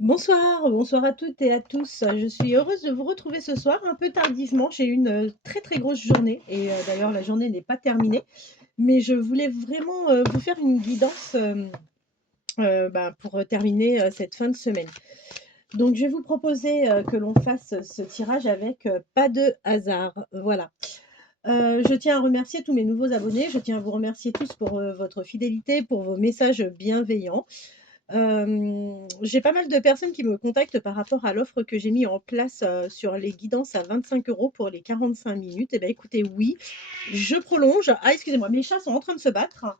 Bonsoir, bonsoir à toutes et à tous. Je suis heureuse de vous retrouver ce soir, un peu tardivement. J'ai eu une très très grosse journée et d'ailleurs la journée n'est pas terminée, mais je voulais vraiment vous faire une guidance pour terminer cette fin de semaine. Donc je vais vous proposer que l'on fasse ce tirage avec pas de hasard. Voilà. Je tiens à remercier tous mes nouveaux abonnés. Je tiens à vous remercier tous pour votre fidélité, pour vos messages bienveillants. J'ai pas mal de personnes qui me contactent par rapport à l'offre que j'ai mis en place, sur les guidances à 25 € pour les 45 minutes. Et bah, écoutez, oui, je prolonge. Ah, excusez-moi, mes chats sont en train de se battre.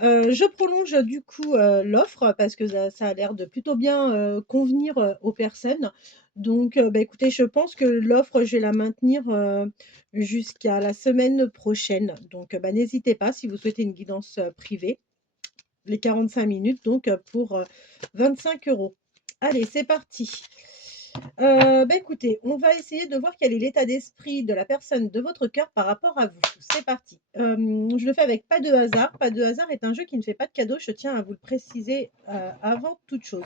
Je prolonge du coup, l'offre parce que ça a l'air de plutôt bien, convenir, aux personnes. Donc, bah, écoutez, je pense que l'offre, je vais la maintenir, jusqu'à la semaine prochaine. Donc, bah, n'hésitez pas si vous souhaitez une guidance, privée. Les 45 minutes donc, pour, 25 €. Allez, c'est parti. Bah, écoutez, on va essayer de voir quel est l'état d'esprit de la personne de votre cœur par rapport à vous. C'est parti. Je le fais avec pas de hasard. Pas de hasard est un jeu qui ne fait pas de cadeau, je tiens à vous le préciser, avant toute chose.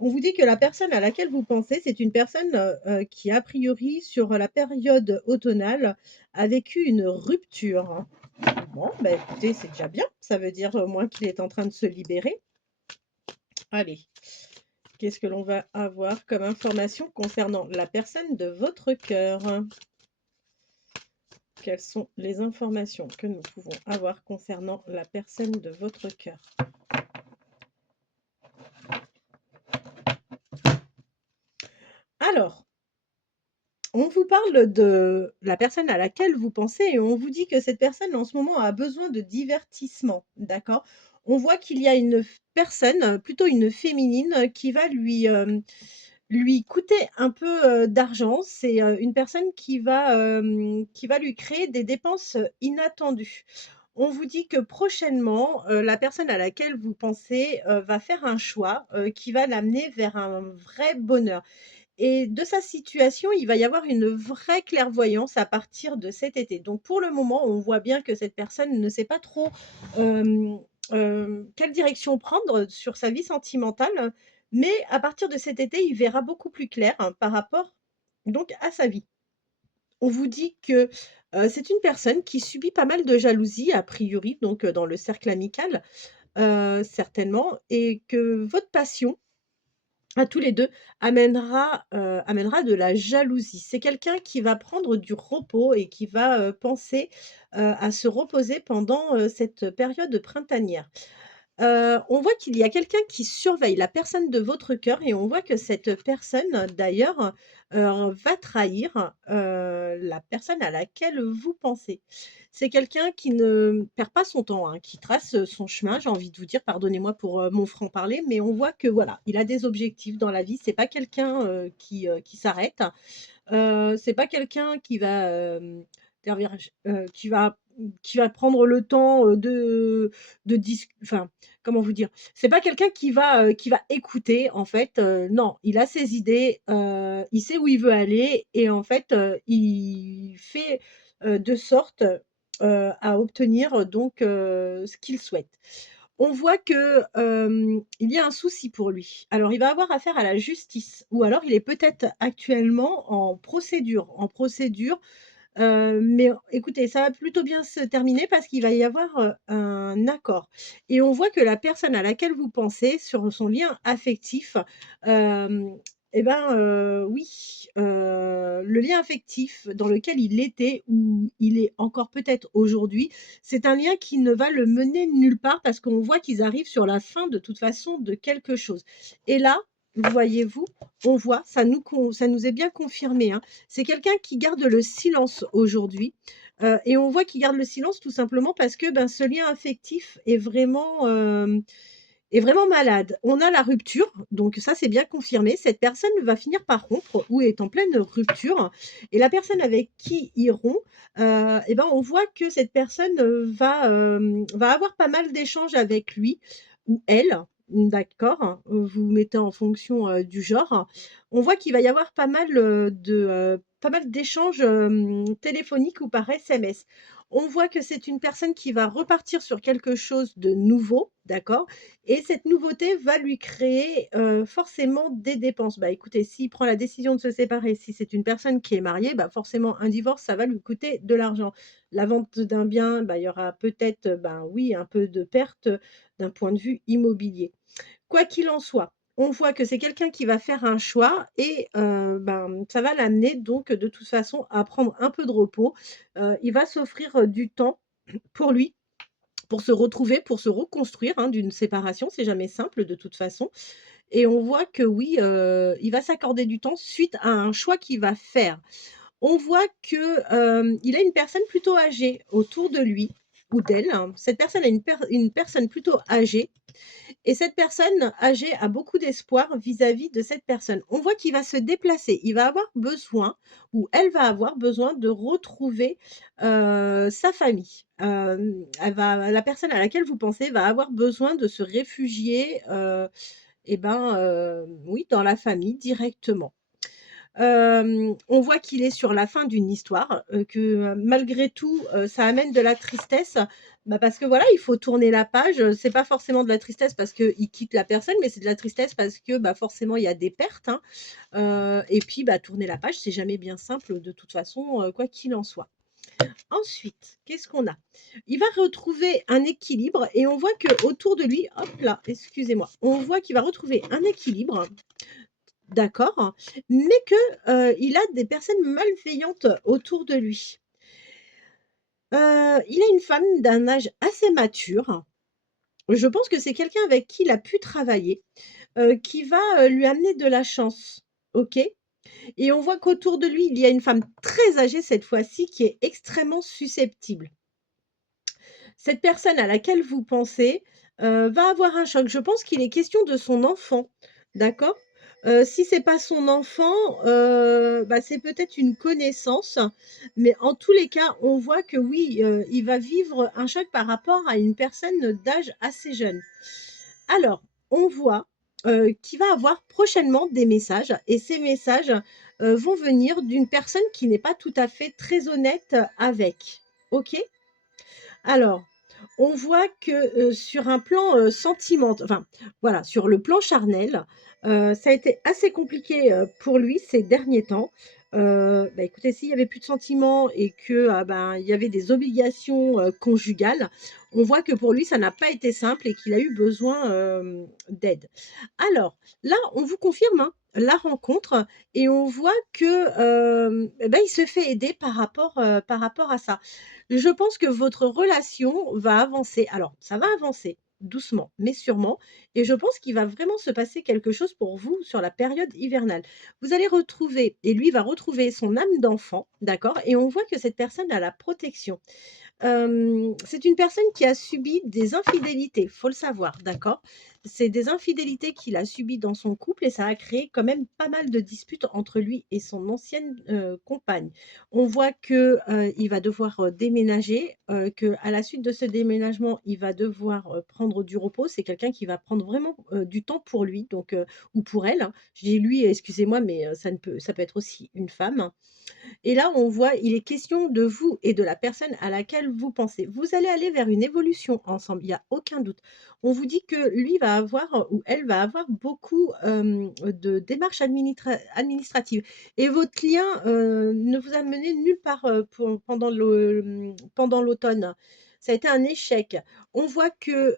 On vous dit que la personne à laquelle vous pensez, c'est une personne, qui a priori sur la période automnale a vécu une rupture, hein. Bon, bah, écoutez, c'est déjà bien. Ça veut dire au moins qu'il est en train de se libérer. Allez, qu'est-ce que l'on va avoir comme information concernant la personne de votre cœur? Quelles sont les informations que nous pouvons avoir concernant la personne de votre cœur? Alors, on vous parle de la personne à laquelle vous pensez et on vous dit que cette personne, en ce moment, a besoin de divertissement, d'accord? On voit qu'il y a une personne, plutôt une féminine, qui va lui coûter un peu, d'argent. C'est, une personne qui va lui créer des dépenses, inattendues. On vous dit que prochainement, la personne à laquelle vous pensez, va faire un choix, qui va l'amener vers un vrai bonheur. Et de sa situation, il va y avoir une vraie clairvoyance à partir de cet été. Donc pour le moment, on voit bien que cette personne ne sait pas trop, hem, quelle direction prendre sur sa vie sentimentale, mais à partir de cet été, il verra beaucoup plus clair, hein, par rapport donc à sa vie. On vous dit que, c'est une personne qui subit pas mal de jalousie a priori, donc dans le cercle amical, certainement et que votre passion à tous les 2 amènera de la jalousie. C'est quelqu'un qui va prendre du repos et qui va, penser, à se reposer pendant, cette période printanière. On voit qu'il y a quelqu'un qui surveille la personne de votre cœur et on voit que cette personne d'ailleurs, va trahir, la personne à laquelle vous pensez. C'est quelqu'un qui ne perd pas son temps, hein, qui trace, son chemin, j'ai envie de vous dire, pardonnez-moi pour, mon franc-parler, mais on voit que voilà, il a des objectifs dans la vie. C'est pas quelqu'un, qui s'arrête. C'est pas quelqu'un qui va, qui va prendre le temps, enfin, comment vous dire? C'est pas quelqu'un qui va écouter en fait, non, il a ses idées, il sait où il veut aller et en fait, il fait, de sorte, à obtenir donc, ce qu'il souhaite. On voit que, il y a un souci pour lui. Alors il va avoir affaire à la justice ou alors il est peut-être actuellement en procédure, mais écoutez, ça va plutôt bien se terminer parce qu'il va y avoir, un accord et on voit que la personne à laquelle vous pensez sur son lien affectif, hem et ben, oui, le lien affectif dans lequel il était ou il est encore peut-être aujourd'hui, c'est un lien qui ne va le mener nulle part parce qu'on voit qu'ils arrivent sur la fin de toute façon de quelque chose et là, voyez-vous, on voit, ça nous est bien confirmé, hein, c'est quelqu'un qui garde le silence aujourd'hui, et on voit qu'il garde le silence tout simplement parce que, ben, ce lien affectif est vraiment malade. On a la rupture, donc ça, c'est bien confirmé. Cette personne va finir par rompre ou est en pleine rupture et la personne avec qui il rompt, et ben, on voit que cette personne, va avoir pas mal d'échanges avec lui ou elle, d'accord? Vous mettez en fonction, du genre. On voit qu'il va y avoir pas mal d'échanges, téléphoniques ou par SMS. On voit que c'est une personne qui va repartir sur quelque chose de nouveau, d'accord? Et cette nouveauté va lui créer, forcément des dépenses. Bah, écoutez, s'il prend la décision de se séparer, si c'est une personne qui est mariée, bah, forcément un divorce, ça va lui coûter de l'argent. La vente d'un bien, bah, il y aura peut-être, ben, oui, un peu de perte, d'un point de vue immobilier. Quoi qu'il en soit, on voit que c'est quelqu'un qui va faire un choix et ben, ça va l'amener donc de toute façon à prendre un peu de repos. Il va s'offrir, du temps pour lui, pour se retrouver, pour se reconstruire, hein, d'une séparation. C'est jamais simple de toute façon et on voit que oui, il va s'accorder du temps suite à un choix qu'il va faire. On voit que, il a une personne plutôt âgée autour de lui ou d'elle, hein. Cette personne a une personne plutôt âgée et cette personne âgée a beaucoup d'espoir vis-à-vis de cette personne. On voit qu'il va se déplacer, il va avoir besoin ou elle va avoir besoin de retrouver, sa famille. La personne à laquelle vous pensez va avoir besoin de se réfugier, et ben, oui, dans la famille directement. On voit qu'il est sur la fin d'une histoire, que, malgré tout, ça amène de la tristesse, bah, parce que voilà, il faut tourner la page, c'est pas forcément de la tristesse parce qu'il quitte la personne, mais c'est de la tristesse parce que, bah, forcément il y a des pertes, hein, et puis, bah, tourner la page, c'est jamais bien simple de toute façon, quoi qu'il en soit. Ensuite, qu'est-ce qu'on a? Il va retrouver un équilibre et on voit que autour de lui hop là, excusez-moi, on voit qu'il va retrouver un équilibre. D'accord, mais que, il a des personnes malveillantes autour de lui. Il a une femme d'un âge assez mature. Je pense que c'est quelqu'un avec qui il a pu travailler, qui va, lui amener de la chance. OK? Et on voit qu'autour de lui, il y a une femme très âgée cette fois-ci, qui est extrêmement susceptible. Cette personne à laquelle vous pensez, va avoir un choc. Je pense qu'il est question de son enfant, d'accord? Si c'est pas son enfant, bah, c'est peut-être une connaissance, mais en tous les cas, on voit que oui, il va vivre un choc par rapport à une personne d'âge assez jeune. Alors, on voit, qu'il va avoir prochainement des messages et ces messages, vont venir d'une personne qui n'est pas tout à fait très honnête avec. OK? Alors, on voit que, sur un plan, enfin, voilà, sur le plan charnel, ça a été assez compliqué, pour lui ces derniers temps. Bah, écoutez, s'il y avait plus de sentiments et que, ah ben, il y avait des obligations, conjugales, on voit que pour lui, ça n'a pas été simple et qu'il a eu besoin, d'aide. Alors, là, on vous confirme, hein, la rencontre et on voit que, et bah, il se fait aider par rapport à ça. Je pense que votre relation va avancer. Alors, ça va avancer doucement, mais sûrement. Et je pense qu'il va vraiment se passer quelque chose pour vous sur la période hivernale. Vous allez retrouver, et lui va retrouver son âme d'enfant, d'accord? Et on voit que cette personne a la protection. C'est une personne qui a subi des infidélités, faut le savoir, d'accord? C'est des infidélités qu'il a subies dans son couple et ça a créé quand même pas mal de disputes entre lui et son ancienne, compagne. On voit que, il va devoir, déménager, qu'à la suite de ce déménagement, il va devoir, prendre du repos. C'est quelqu'un qui va prendre vraiment, du temps pour lui donc ou pour elle, hein. Je dis lui, excusez-moi, mais ça peut être aussi une femme. Et là, on voit, il est question de vous et de la personne à laquelle vous pensez. Vous allez aller vers une évolution ensemble, il y a aucun doute. On vous dit que lui va avoir, ou elle va avoir beaucoup, de démarches administratives et votre lien, ne vous a mené nulle part, pendant l'automne. Ça a été un échec. On voit que,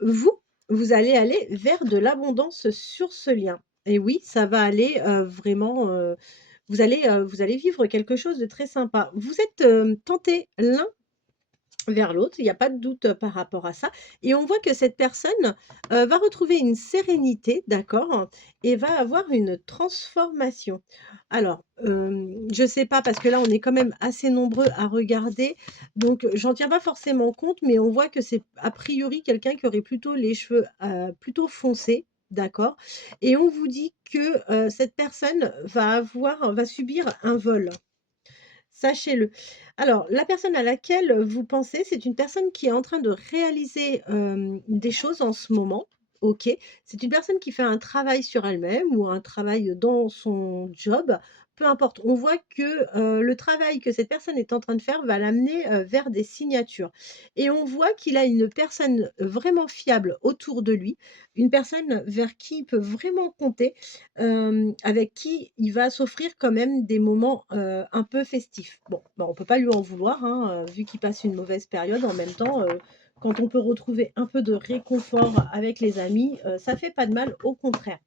vous, vous allez aller vers de l'abondance sur ce lien et oui, ça va aller, vraiment, vous allez vivre quelque chose de très sympa. Vous êtes, tentés l'un vers l'autre, il y a pas de doute, par rapport à ça et on voit que cette personne, va retrouver une sérénité, d'accord? Et va avoir une transformation. Alors, je ne sais pas parce que là, on est quand même assez nombreux à regarder, donc j'en tiens pas forcément compte, mais on voit que c'est a priori quelqu'un qui aurait plutôt les cheveux, plutôt foncés, d'accord? Et on vous dit que, cette personne va subir un vol. Sachez-le. Alors, la personne à laquelle vous pensez, c'est une personne qui est en train de réaliser, des choses en ce moment, OK. C'est une personne qui fait un travail sur elle-même ou un travail dans son job peu importe. On voit que, le travail que cette personne est en train de faire va l'amener, vers des signatures et on voit qu'il a une personne vraiment fiable autour de lui, une personne vers qui il peut vraiment compter, avec qui il va s'offrir quand même des moments, un peu festifs. Bon, bah, on peut pas lui en vouloir, hein, vu qu'il passe une mauvaise période. En même temps, quand on peut retrouver un peu de réconfort avec les amis, ça fait pas de mal, au contraire.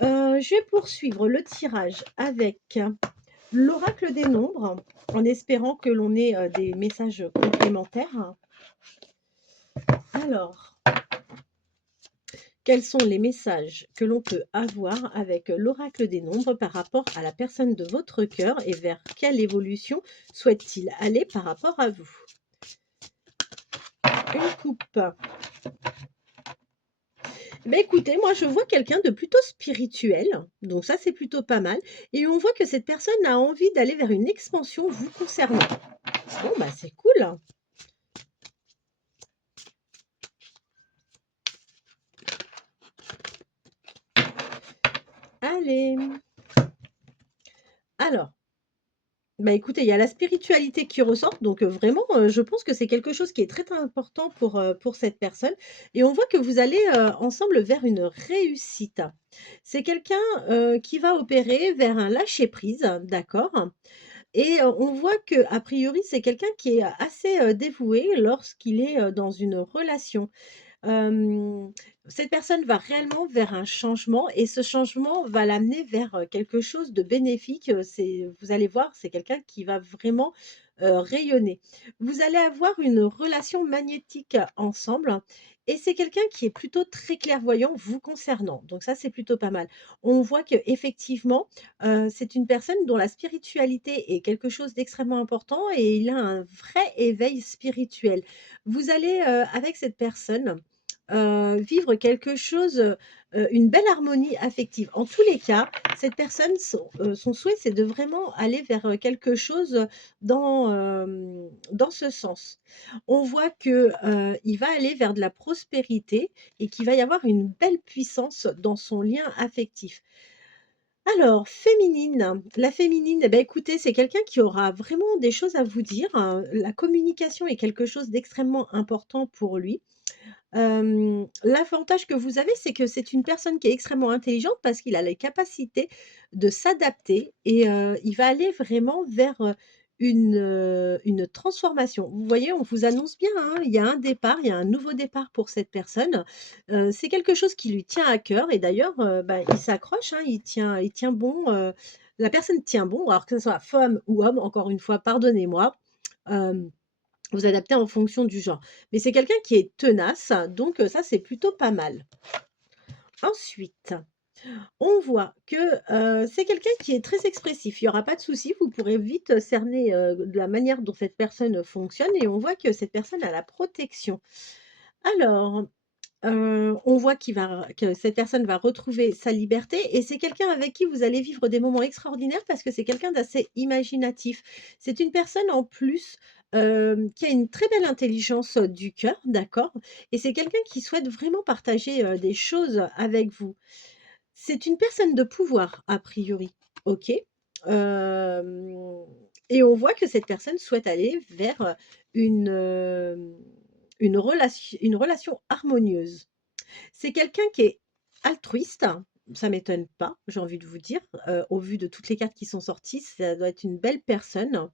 Je vais poursuivre le tirage avec l'oracle des nombres, en espérant que l'on ait, des messages complémentaires. Alors, quels sont les messages que l'on peut avoir avec l'oracle des nombres par rapport à la personne de votre cœur et vers quelle évolution souhaite-t-il aller par rapport à vous? Une coupe. Bah, écoutez, moi je vois quelqu'un de plutôt spirituel, donc ça c'est plutôt pas mal et on voit que cette personne a envie d'aller vers une expansion vous concernant. Bon, bah, c'est cool. Allez. Alors, bah, écoutez, il y a la spiritualité qui ressort, donc vraiment, je pense que c'est quelque chose qui est très important pour cette personne et on voit que vous allez, ensemble vers une réussite. C'est quelqu'un, qui va opérer vers un lâcher prise, d'accord? Et on voit que a priori, c'est quelqu'un qui est assez, dévoué lorsqu'il est, dans une relation. Hem, Cette personne va réellement vers un changement et ce changement va l'amener vers, quelque chose de bénéfique, c'est vous allez voir, c'est quelqu'un qui va vraiment, rayonner. Vous allez avoir une relation magnétique ensemble et c'est quelqu'un qui est plutôt très clairvoyant vous concernant, donc ça, c'est plutôt pas mal. On voit qu'effectivement, c'est une personne dont la spiritualité est quelque chose d'extrêmement important et il a un vrai éveil spirituel. Vous allez, avec cette personne, vivre quelque chose, une belle harmonie affective. En tous les cas, cette personne, son souhait, c'est de vraiment aller vers, quelque chose, dans ce sens. On voit que, il va aller vers de la prospérité et qu'il va y avoir une belle puissance dans son lien affectif. Alors, féminine, la féminine, eh beh, écoutez, c'est quelqu'un qui aura vraiment des choses à vous dire, hein. La communication est quelque chose d'extrêmement important pour lui. L'avantage que vous avez, c'est que c'est une personne qui est extrêmement intelligente parce qu'il a les capacités de s'adapter et il va aller vraiment vers, une transformation. Vous voyez, on vous annonce bien, hein, il y a un départ, il y a un nouveau départ pour cette personne. C'est quelque chose qui lui tient à cœur et d'ailleurs, bah, il s'accroche, hein, il tient bon, la personne tient bon, alors que ce soit femme ou homme, encore une fois, pardonnez-moi. Hem Vous adaptez en fonction du genre. Mais c'est quelqu'un qui est tenace, donc ça, c'est plutôt pas mal. Ensuite, on voit que, c'est quelqu'un qui est très expressif. Il y aura pas de souci, vous pourrez vite cerner, de la manière dont cette personne fonctionne et on voit que cette personne a la protection. Alors, on voit que cette personne va retrouver sa liberté et c'est quelqu'un avec qui vous allez vivre des moments extraordinaires parce que c'est quelqu'un d'assez imaginatif. C'est une personne en plus, qui a une très belle intelligence, du cœur, d'accord? Et c'est quelqu'un qui souhaite vraiment partager, des choses avec vous. C'est une personne de pouvoir a priori, OK? Hem Et on voit que cette personne souhaite aller vers, une, une relation harmonieuse. C'est quelqu'un qui est altruiste, ça m'étonne pas, j'ai envie de vous dire, au vu de toutes les cartes qui sont sorties, ça doit être une belle personne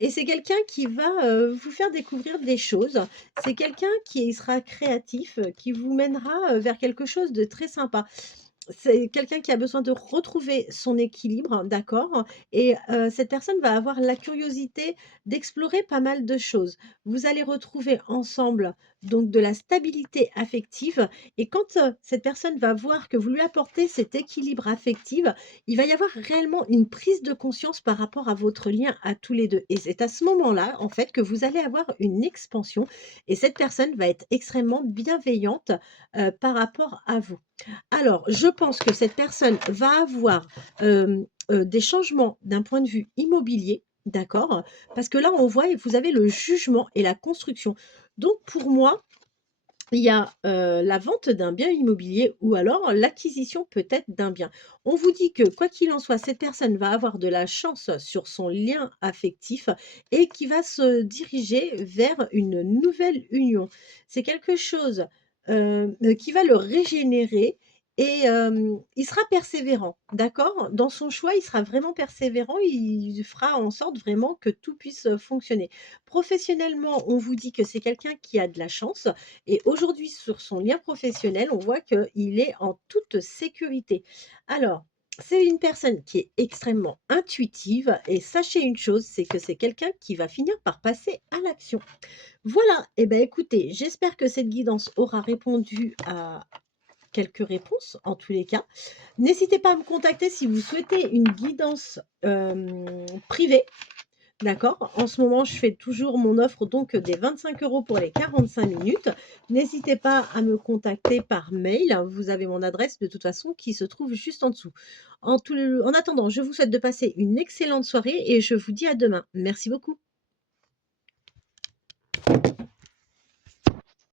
et c'est quelqu'un qui va, vous faire découvrir des choses. C'est quelqu'un qui sera créatif, qui vous mènera, vers quelque chose de très sympa. C'est quelqu'un qui a besoin de retrouver son équilibre, d'accord? Et cette personne va avoir la curiosité d'explorer pas mal de choses. Vous allez retrouver ensemble donc de la stabilité affective et quand, cette personne va voir que vous lui apportez cet équilibre affectif, il va y avoir réellement une prise de conscience par rapport à votre lien à tous les 2 et c'est à ce moment-là, en fait, que vous allez avoir une expansion et cette personne va être extrêmement bienveillante, par rapport à vous. Alors, je pense que cette personne va avoir, des changements d'un point de vue immobilier, d'accord? Parce que là, on voit et vous avez le jugement et la construction. Donc pour moi, Il y a, la vente d'un bien immobilier ou alors l'acquisition peut-être d'un bien. On vous dit que quoi qu'il en soit, cette personne va avoir de la chance sur son lien affectif et qui va se diriger vers une nouvelle union. C'est quelque chose, qui va le régénérer et il sera persévérant, d'accord? Dans son choix, il sera vraiment persévérant, il fera en sorte vraiment que tout puisse, fonctionner. Professionnellement, on vous dit que c'est quelqu'un qui a de la chance et aujourd'hui, sur son lien professionnel, on voit qu'il est en toute sécurité. Alors, c'est une personne qui est extrêmement intuitive et sachez une chose, c'est que c'est quelqu'un qui va finir par passer à l'action. Voilà, et ben écoutez, j'espère que cette guidance aura répondu à quelques réponses en tous les cas. N'hésitez pas à me contacter si vous souhaitez une guidance privée. D'accord. En ce moment, je fais toujours mon offre donc des 25 € pour les 45 minutes. N'hésitez pas à me contacter par mail. Vous avez mon adresse de toute façon qui se trouve juste en dessous. En attendant, je vous souhaite de passer une excellente soirée et je vous dis à demain. Merci beaucoup.